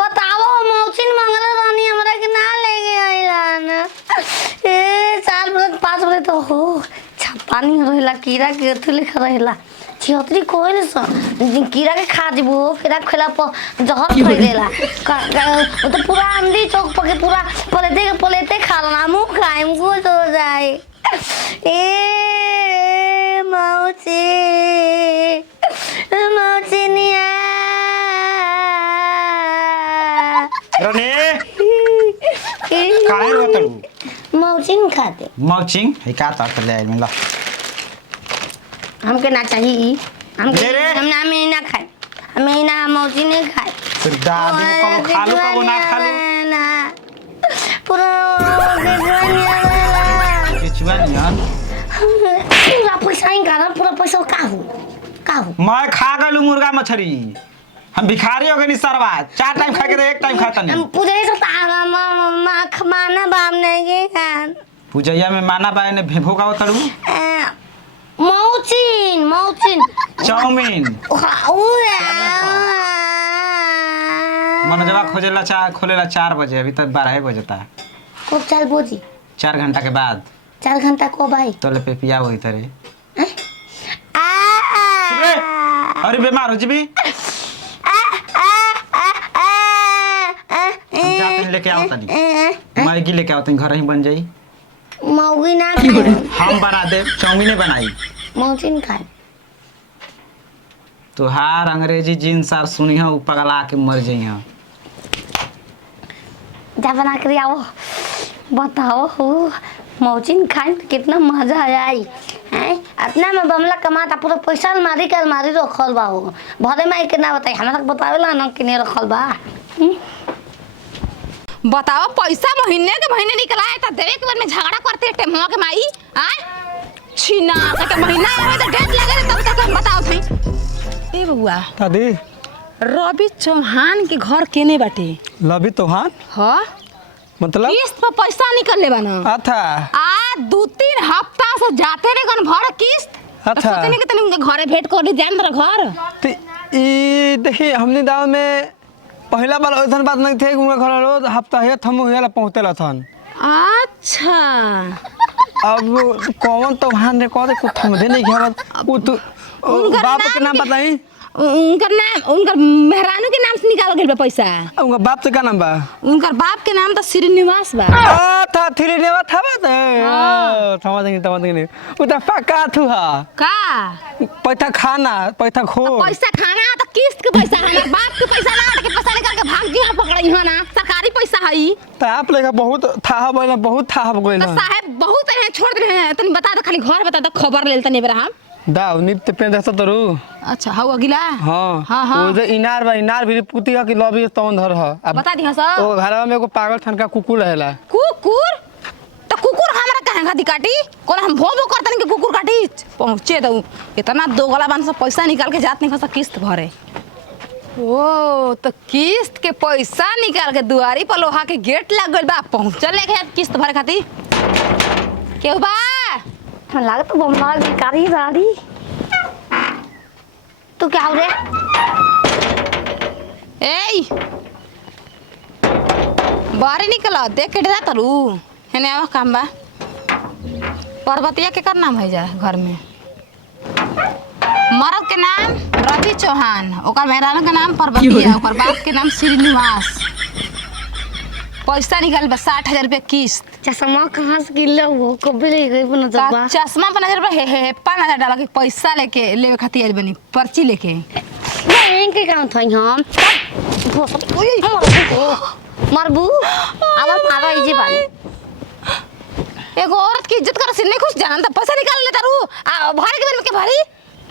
बताओ मौसी मंगल रानी हमरा के ना ले गइला ना। ए 4 बजे 5 बजे तो हो छपानी रहेला कीड़ा के अथु लिखा रहेला छिहत्तरी कोइल स कीड़ा के खा देबो फिर खेला पर जहर खा देला वो तो पूरा अंडी चौक पर के पूरा पलेटे खा ना मुंह खाए मुंह तो जाए। ए मौसी मौसी निया रने काहे रोतलू मौचिंग खाते मौचिंग है का तो ले आइल मिला हमके ना चाहिए हमके दे रे। हम ना में ना खाए हमें ना मौची नहीं खाए फिर दादी को खा लो कब ना खा लो ना पूरा के किचवा नियन पूरा पैसा ही गाना पूरा पैसा का हो मैं खा गलू मुर्गा मछली हम भिखारी हो गए सरवा 4 टाइम खा के तो 1 टाइम खाता नहीं हम पूरे से तागा मामा खमाना बाम नहीं के खान पूजैया में माना बाय ने भेभो का उतरू मौचिन चाउमीन मनोजवा खोजेला खोलेला 4 बजे अभी तक 12 बजता है कब 4 बजे 4 घंटा के बाद 4 घंटा को भाई तो ले पे पिया वही तरे अरे बीमार हो जीबी हम जाते हैं लेके आओ तनी मैगी लेके आओ तनी घर ही बन जाई मौगी ना हम बना दे चाउमीन बनाई मौचिन खाए तुहार अंग्रेजी जीन्स आर सुनी हो पगला के मर जाई हो जा बना कर आओ बताओ हो मौचिन खाए तो कितना मजा आई हैं अपना में बमला कमाता पूरा पैसा अलमारी रखल बा हो भरे माई के ना बताई हमरा बतावेला ना कि नहीं रखल बा बताओ पैसा महीने के महीने निकला है तो देवे के बार में झगड़ा करते है टेमुआ के माई आय छीना के महीना आवे तो डेट लगे तब तक हम बताओ थई ए बउआ दादी रवि चौहान के घर केने बाटे लवी तोहान ह मतलब किस्त पर पैसा निकलले बा ना अच्छा आ 2-3 हफ्ता से जाते रे कौन भर किस्त अच्छा। सोचे नहीं कि तनी उनके घरे भेंट कर ली जान तेरा घर तो ई देखिए हमने गाँव में पहला बार ऐसा बात नहीं थे उनका घर रोज हफ्ता है हम हुआ पहुँचे थन अच्छा अब कौन तो वहाँ ने कह दे कुछ समझे नहीं क्या वो तो उनका बाप के नाम नाम बताई उनकर मेहरानू के नाम से निकाल गेल बा पैसा उनका बाप से क्या नाम बा उनकर बाप के नाम तो श्रीनिवास बा था थ्री नेवा था बात समझ नहीं वो तो पक्का थू हा का पैसा खाना पैसा खो पैसा खाना तो किस्त के पैसा हमार बाप के पैसा ना के पैसा निकाल के भाग जी पकड़ई हो ना सरकारी पैसा हई तो आप लेगा बहुत था बोला बहुत था बोला तो साहब बहुत है छोड़ दे हैं तनी बता दो खाली घर बता दो खबर लेल तनी बेरा हम दाव निप पे देखता तरू अच्छा हाउ अगिला हाँ हाँ हाँ वो जो इनार बा इनार भी पुती है कि लॉबी तौन धर है अब बता दी सब वो घरवा में एगो पागल ठनका कुकुर रहेला कुकुर तो कुकुर हमरा कहां खाती काटी कोन हम भोबो करतन के कुकुर काटी पहुंचे दऊ इतना दो गला बांध से पैसा निकाल के जात नहीं खसा किस्त भरे ओ तो किस्त के पैसा निकाल के दुआरी पर लोहा के गेट लग गइल बा पहुंचल लेके किस्त भरे खाती केहू बा लागत तो बमला भिखारी राड़ी तू क्या हो रे ए बाहर निकल देख के डरा तरू हेने आवा काम बा पर्वतिया के कर नाम है जा घर में मर्द के नाम रवि चौहान ओकर मेहरानू के नाम पर्वतिया ओकर बाप के नाम श्रीनिवास पैसा निकाल बा 60,000 रुपया किस्त चश्मा कहाँ से गिरले वो कभी ले गई बना जब्बा चश्मा पर नजर पे हे पान नजर डाला के पैसा लेके लेवे खातिर आज बनी पर्ची लेके नहीं के काम था हम मरबू अब मारो इजी बानी एगो औरत की इज्जत कर से नहीं खुश जान त पैसा निकाल ले तारू आ भरे के बन के भरी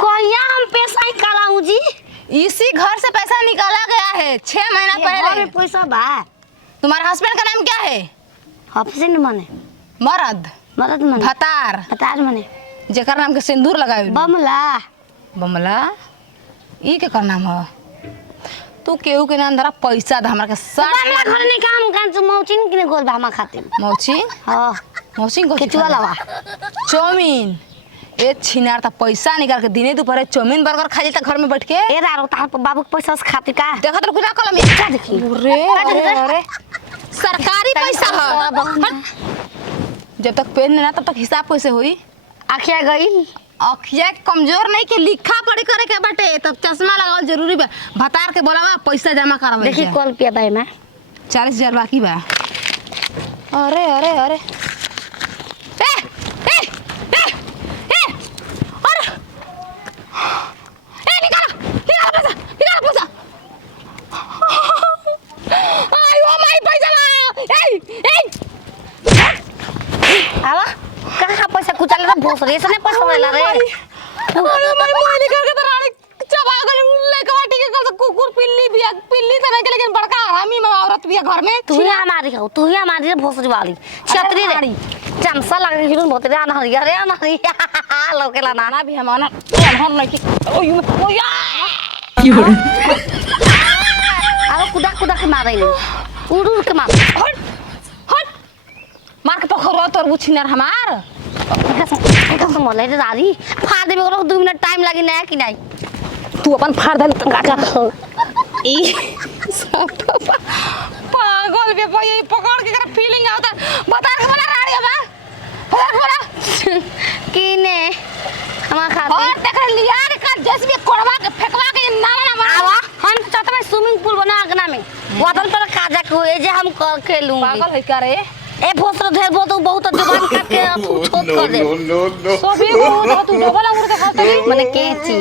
कोया हम पैसा ही कराऊं जी इसी घर से पैसा निकाला गया है 6 महीना पहले पैसा बा तुम्हारे हस्बैंड का नाम क्या है ऑप्शन माने मर्द मदद माने भतार माने जेकर नाम के सिंदूर लगावे बमला बमला ई के कर नाम है तू केहू के नाम धरा पैसा द हमरा के बमला घर ने काम कान से मौचिन किने गोल बा हम खातिर मौची हां मौसी को केचुआ लावा चाउमीन ए छिनार त पैसा निकाल के दिने दोपहर चाउमीन बर्गर खा जाता घर में बैठ के। ए रारो तार बाबू के पैसा से खाती का देखा तो कुछ कलम क्या देखी अरे अरे अरे सरकारी पैसा है। जब तक पेन ना तब तक हिसाब कैसे हुई? आखिया गई अखिया कमजोर नहीं के लिखा पढ़ी करे के बाटे तब चश्मा लगावल जरूरी बा। भतार के बोलावा पैसा जमा करावे। देखी कॉल पे भाई मैं 40,000 बाकी बा। अरे अरे अरे ए ए ए ए अरे ए निकाल पैसा आई ओ माय पैसा ला ए आवा कहाँ पैसा कुचाले तो भोस रे इसने पैसा वाला रे अरे माय मोबाइल करके तो रानी चबा गले लेके बाटी के कल कुकुर पिल्ली तो नहीं लेकिन बड़का हरामी में औरत भी है घर में। तू ही हमारी हो तू ही हमारी रे भोसरी वाली छतरी रे चमसा लगे हिरून बहुत रे अनहरिया रे अनहरिया लोकेला ना ना भी हम हम नहीं कि ओ या आवा कुदा के मारे नी उड़ के मार हट मार के पकड़ो तोर बुछिनर हमार कसम मोले रे दादी फाड़ देबे करो 2 मिनट टाइम लागी ना कि नहीं तू अपन फाड़ दे काका ई पागल के भाई पकड़ के फीलिंग आता बता के बोला रानी बा बोला किने हमा खाती और देख लिया रे का जैसे कोड़वा के फेंकवा के ना आवा हम चाहते हैं स्विमिंग पूल बना अगना में बोतल पर काजा के होए जे हम कर खेलूंगी पागल है क्या रे? ए भोसरो ढेर बहुत जुबान काट के तू छोट कर दे सब ये बहुत तू डबल अंगूर के खाता है माने कैची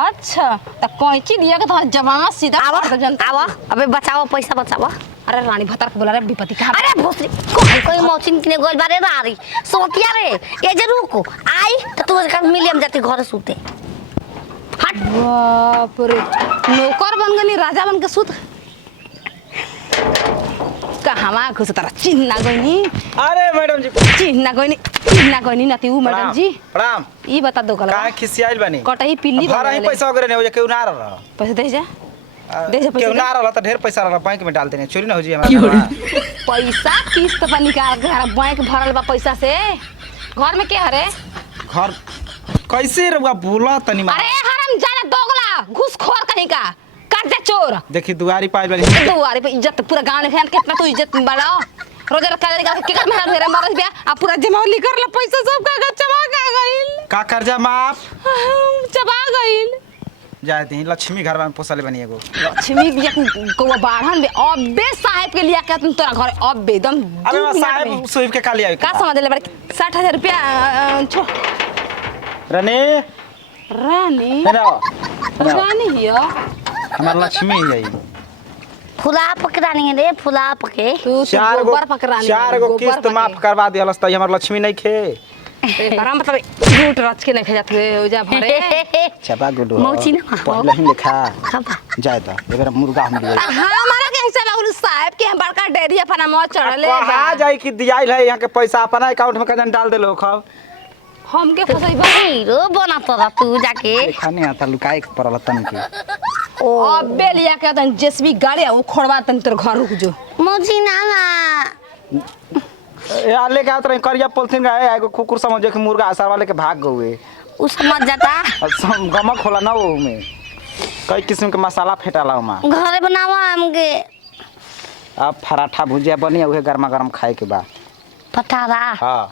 अच्छा त कैची दिया के तो जवान सीधा आवा कर जनता। आवा अबे बचाओ पैसा बचाओ अरे रानी भतार के बोला रे विपत्ति का अरे भोसरी कोई मौचिन किने गोल बारे रारी सोतिया रे ए जे रुको आई तो तू का मिलियम जाती घर सूते हट बाप रे नौकर बन गनी राजा बन के सूत कहवा घुस तारा चिन्ना गइनी अरे मैडम जी चिन्ना गइनी नती उ मैडम जी प्रणाम। ई बता दो गला काहे खिसियाइल बनी? कटही पिल्ली भरा ही पैसा वगैरह नहीं हो जा केहू ना रहा पैसा दे जा दे जा केहू पैसा ना रहा तो ढेर पैसा रहा बैंक में डाल देने चोरी ना हो जी हमारा। पैसा किस्त पर निकाल घर बैंक भरल बा पैसा से घर में के हरे घर कैसे रहुआ बोला तनी मार। अरे हराम जाना दोगला घुसखोर कहीं का काट दे चोर देखी दुआरी पाइल वाली दुआरे पे इज्जत पूरा गांव में कितना तू इज्जत बड़ा रोज रखा निकाल के कर मेहनत मेरे मरद बिया आ पूरा जमा लिकर ले पैसा सब का चबा गइल का कर्जा माफ चबा गइल जाए दी लक्ष्मी घर में पोसले बनी एगो लक्ष्मी बिया को बाढ़न में अबे साहब के लिया के तुम तोरा घर अबे एकदम अबे मैं साहब सोइब के काली आवे का समझ ले बड़े 60,000 रुपया छो रानी रानी रानी हियो हमार लक्ष्मी है फुला पकड़ानी रे फुला पके तू चार गो गोबर पकड़ानी चार गो किस्त माफ करवा दियलस त हमर लक्ष्मी नहीं खे एकरा मतलब झूठ रच के नहीं खजात हो जा भरे चबा गुडो मौची ना पहले ही लिखा खाबा जाए त एबेर मुर्गा हम दिए हमारा के हिसाब उन साहब के बड़का डेरी अपना मौत चढ़ले कहा जाई कि दियाइल है यहाँ के पैसा अपना अकाउंट में कजन डाल देलो खब हमके फसई बा हीरो बना तोरा तू जाके खाने आता लुकाई पड़ल तन के अबे लिया के तन जेसीबी गाड़ी वो खोड़वा तन तोर घर रुक जो मौची ना ए आले का तरह करिया पोलथिन गए एगो कुकुर समझे कि मुर्गा असर वाले के भाग गए उ समझ जाता गमक होला ना वो में कई किस्म के मसाला फेटाला ओमा घरे बनावा हमके अब पराठा भुजिया बनी उहे गरमा गरम खाए के बा पठारा हां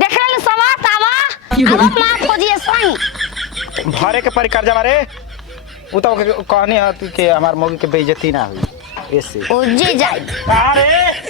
देख ले सवात आवा अब मां खोजिए सही भरे के परी कर्जा मारे उ तो कहनी है कि हमार मौगी के बेइज्जती ना हुई ऐसे ओ जे जाई अरे